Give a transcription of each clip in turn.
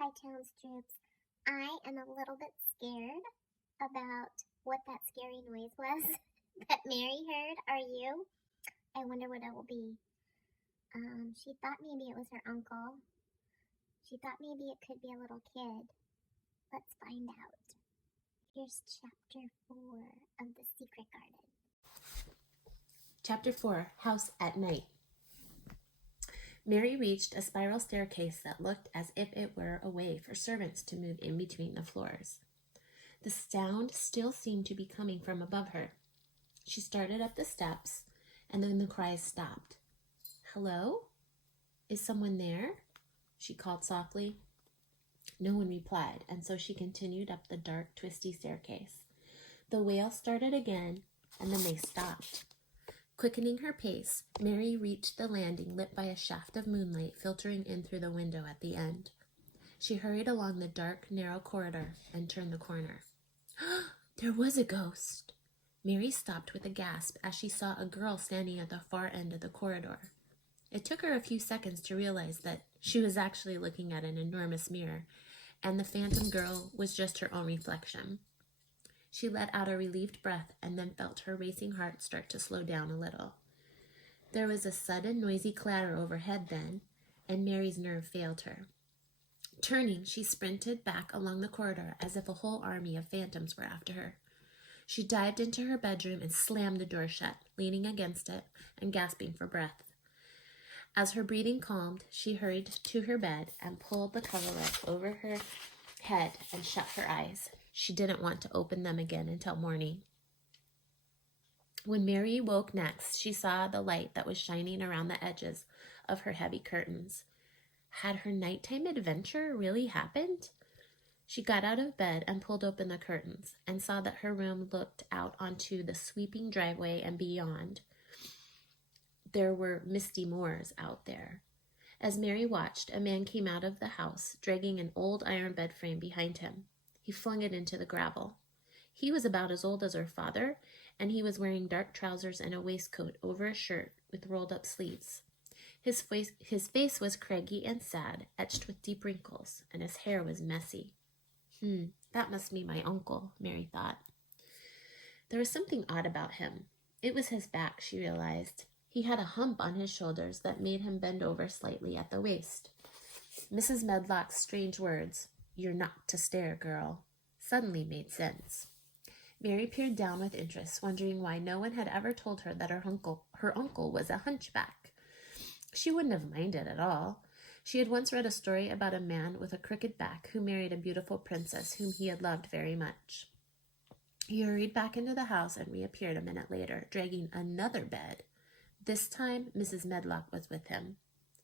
Hi, Towns Troops. I am a little bit scared about what that scary noise was that Mary heard. Are you? I wonder what it will be. She thought maybe it was her uncle. She thought maybe it could be a little kid. Let's find out. Here's chapter 4 of The Secret Garden. Chapter 4, House at Night. Mary reached a spiral staircase that looked as if it were a way for servants to move in between the floors. The sound still seemed to be coming from above her. She started up the steps, and then the cries stopped. "Hello? Is someone there?" she called softly. No one replied, and so she continued up the dark, twisty staircase. The wail started again, and then they stopped. Quickening her pace, Mary reached the landing lit by a shaft of moonlight filtering in through the window at the end. She hurried along the dark, narrow corridor and turned the corner. There was a ghost! Mary stopped with a gasp as she saw a girl standing at the far end of the corridor. It took her a few seconds to realize that she was actually looking at an enormous mirror, and the phantom girl was just her own reflection. She let out a relieved breath and then felt her racing heart start to slow down a little. There was a sudden noisy clatter overhead then, and Mary's nerve failed her. Turning, she sprinted back along the corridor as if a whole army of phantoms were after her. She dived into her bedroom and slammed the door shut, leaning against it and gasping for breath. As her breathing calmed, she hurried to her bed and pulled the coverlet over her head and shut her eyes. She didn't want to open them again until morning. When Mary woke next, she saw the light that was shining around the edges of her heavy curtains. Had her nighttime adventure really happened? She got out of bed and pulled open the curtains and saw that her room looked out onto the sweeping driveway and beyond. There were misty moors out there. As Mary watched, a man came out of the house, dragging an old iron bed frame behind him. He flung it into the gravel. He was about as old as her father, and he was wearing dark trousers and a waistcoat over a shirt with rolled-up sleeves. His face was craggy and sad, etched with deep wrinkles, and his hair was messy. That must be my uncle, Mary thought. There was something odd about him. It was his back, she realized. He had a hump on his shoulders that made him bend over slightly at the waist. Mrs. Medlock's strange words, "You're not to stare, girl," suddenly made sense. Mary peered down with interest, wondering why no one had ever told her that her uncle was a hunchback. She wouldn't have minded at all. She had once read a story about a man with a crooked back who married a beautiful princess whom he had loved very much. He hurried back into the house and reappeared a minute later, dragging another bed. This time, Mrs. Medlock was with him.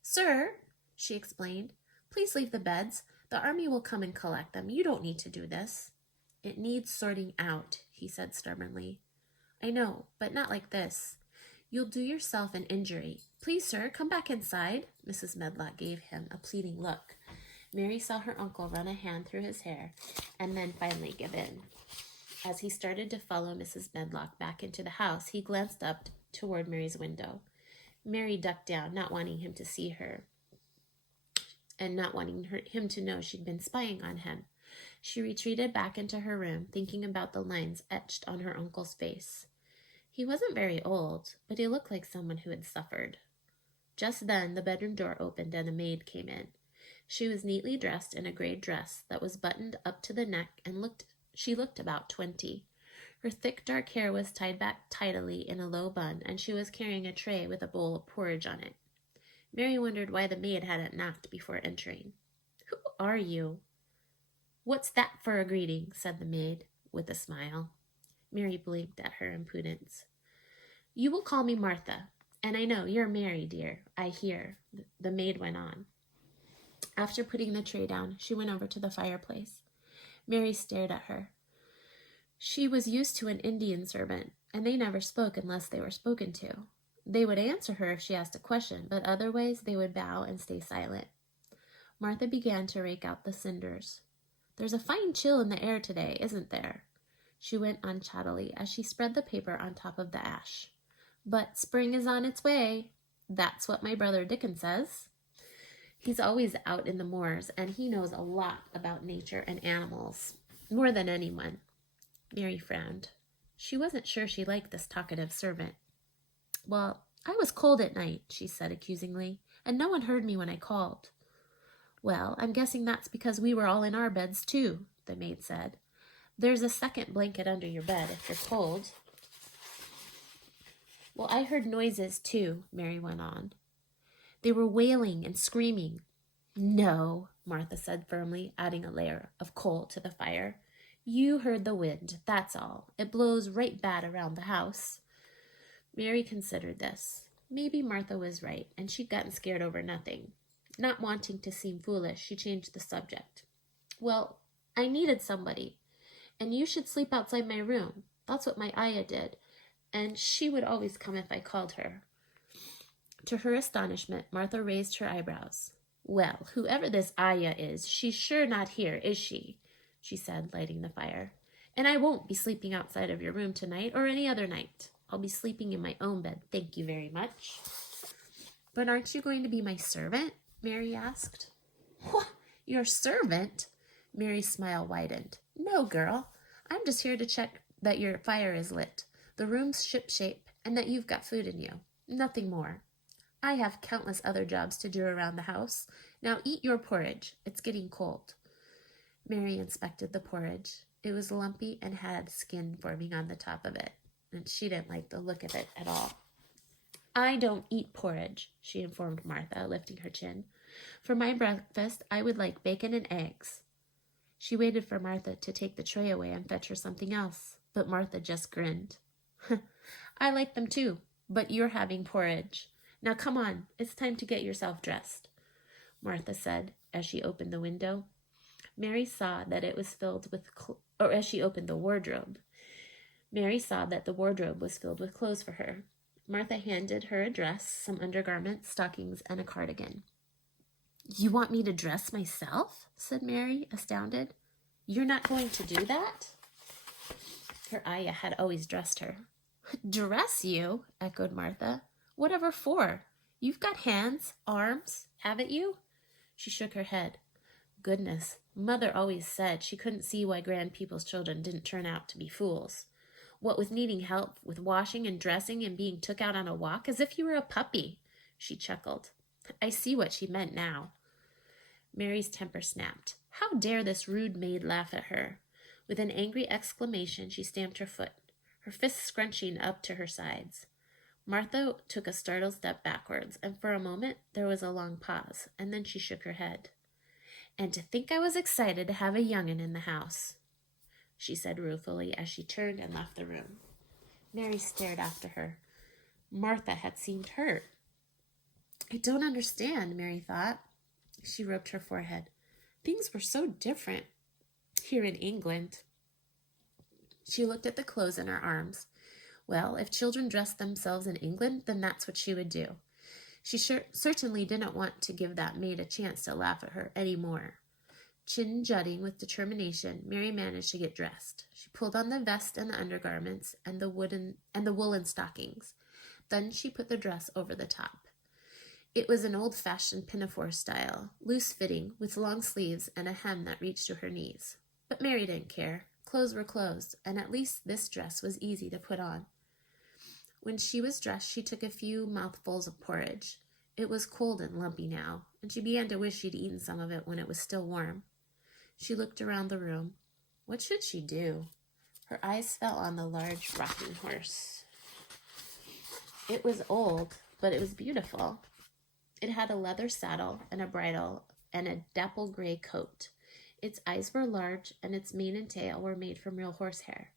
"Sir," she explained, "please leave the beds. The army will come and collect them. You don't need to do this." "It needs sorting out," he said stubbornly. "I know, but not like this. You'll do yourself an injury. Please, sir, come back inside." Mrs. Medlock gave him a pleading look. Mary saw her uncle run a hand through his hair and then finally give in. As he started to follow Mrs. Medlock back into the house, he glanced up toward Mary's window. Mary ducked down, not wanting him to see her and not wanting him to know she'd been spying on him. She retreated back into her room, thinking about the lines etched on her uncle's face. He wasn't very old, but he looked like someone who had suffered. Just then, the bedroom door opened and a maid came in. She was neatly dressed in a gray dress that was buttoned up to the neck and she looked about 20. Her thick dark hair was tied back tidily in a low bun, and she was carrying a tray with a bowl of porridge on it. Mary wondered why the maid hadn't knocked before entering. "Who are you?" "What's that for a greeting?" said the maid, with a smile. Mary blinked at her impudence. "You will call me Martha, and I know you're Mary, dear, I hear," the maid went on. After putting the tray down, she went over to the fireplace. Mary stared at her. She was used to an Indian servant, and they never spoke unless they were spoken to. They would answer her if she asked a question, but otherwise they would bow and stay silent. Martha began to rake out the cinders. "There's a fine chill in the air today, isn't there?" she went on chattily as she spread the paper on top of the ash. "But spring is on its way. That's what my brother Dickon says." He's always out in the moors, and he knows a lot about nature and animals, more than anyone. Mary frowned. She wasn't sure she liked this talkative servant. Well, I was cold at night, she said accusingly, and no one heard me when I called. Well, I'm guessing that's because we were all in our beds, too, the maid said. There's a second blanket under your bed if you're cold. Well, I heard noises, too, Mary went on. They were wailing and screaming. No, Martha said firmly, adding a layer of coal to the fire. You heard the wind, that's all. It blows right bad around the house. Mary considered this. Maybe Martha was right, and she'd gotten scared over nothing. Not wanting to seem foolish, she changed the subject. Well, I needed somebody, and you should sleep outside my room. That's what my Ayah did, and she would always come if I called her. To her astonishment, Martha raised her eyebrows. Well, whoever this Ayah is, she's sure not here, is she? She said, lighting the fire. And I won't be sleeping outside of your room tonight or any other night. I'll be sleeping in my own bed, thank you very much. But aren't you going to be my servant? Mary asked. What? Your servant? Mary's smile widened. No, girl. I'm just here to check that your fire is lit, the room's shipshape, and that you've got food in you. Nothing more. I have countless other jobs to do around the house. Now eat your porridge. It's getting cold. Mary inspected the porridge. It was lumpy and had skin forming on the top of it, and she didn't like the look of it at all. I don't eat porridge, she informed Martha, lifting her chin. For my breakfast, I would like bacon and eggs. She waited for Martha to take the tray away and fetch her something else, but Martha just grinned. I like them too, but you're having porridge. Now come on, it's time to get yourself dressed, Martha said as she opened the window. Mary saw that it was filled with, as she opened the wardrobe. Mary saw that the wardrobe was filled with clothes for her. Martha handed her a dress, some undergarments, stockings, and a cardigan. You want me to dress myself? Said Mary, astounded. You're not going to do that? Her Ayah had always dressed her. Dress you? Echoed Martha. Whatever for? You've got hands, arms, haven't you? She shook her head. Goodness, Mother always said she couldn't see why grand people's children didn't turn out to be fools. What with needing help with washing and dressing and being took out on a walk as if you were a puppy. She chuckled. I see what she meant now. Mary's temper snapped. How dare this rude maid laugh at her? With an angry exclamation, she stamped her foot, her fists scrunching up to her sides. Martha took a startled step backwards, and for a moment there was a long pause, and then she shook her head. And to think I was excited to have a young'un in the house, she said ruefully as she turned and left the room. Mary stared after her. Martha had seemed hurt. I don't understand, Mary thought. She rubbed her forehead. Things were so different here in England. She looked at the clothes in her arms. Well, if children dressed themselves in England, then that's what she would do. She certainly didn't want to give that maid a chance to laugh at her any more. Chin jutting with determination, Mary managed to get dressed. She pulled on the vest and the undergarments and the woolen stockings. Then she put the dress over the top. It was an old-fashioned pinafore style, loose-fitting, with long sleeves and a hem that reached to her knees. But Mary didn't care. Clothes were clothes, and at least this dress was easy to put on. When she was dressed, she took a few mouthfuls of porridge. It was cold and lumpy now, and she began to wish she'd eaten some of it when it was still warm. She looked around the room. What should she do? Her eyes fell on the large rocking horse. It was old, but it was beautiful. It had a leather saddle and a bridle and a dapple gray coat. Its eyes were large, and its mane and tail were made from real horsehair.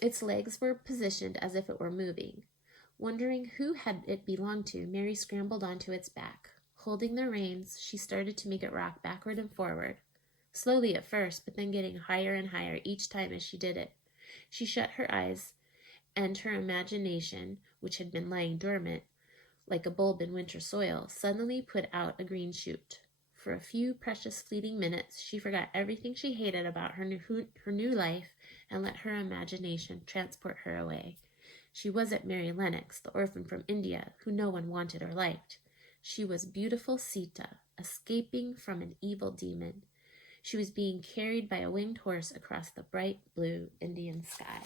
Its legs were positioned as if it were moving. Wondering who had it belonged to, Mary scrambled onto its back. Holding the reins, she started to make it rock backward and forward. Slowly at first, but then getting higher and higher each time as she did it. She shut her eyes, and her imagination, which had been lying dormant, like a bulb in winter soil, suddenly put out a green shoot. For a few precious fleeting minutes, she forgot everything she hated about her new life and let her imagination transport her away. She wasn't Mary Lennox, the orphan from India, who no one wanted or liked. She was beautiful Sita, escaping from an evil demon. She was being carried by a winged horse across the bright blue Indian sky.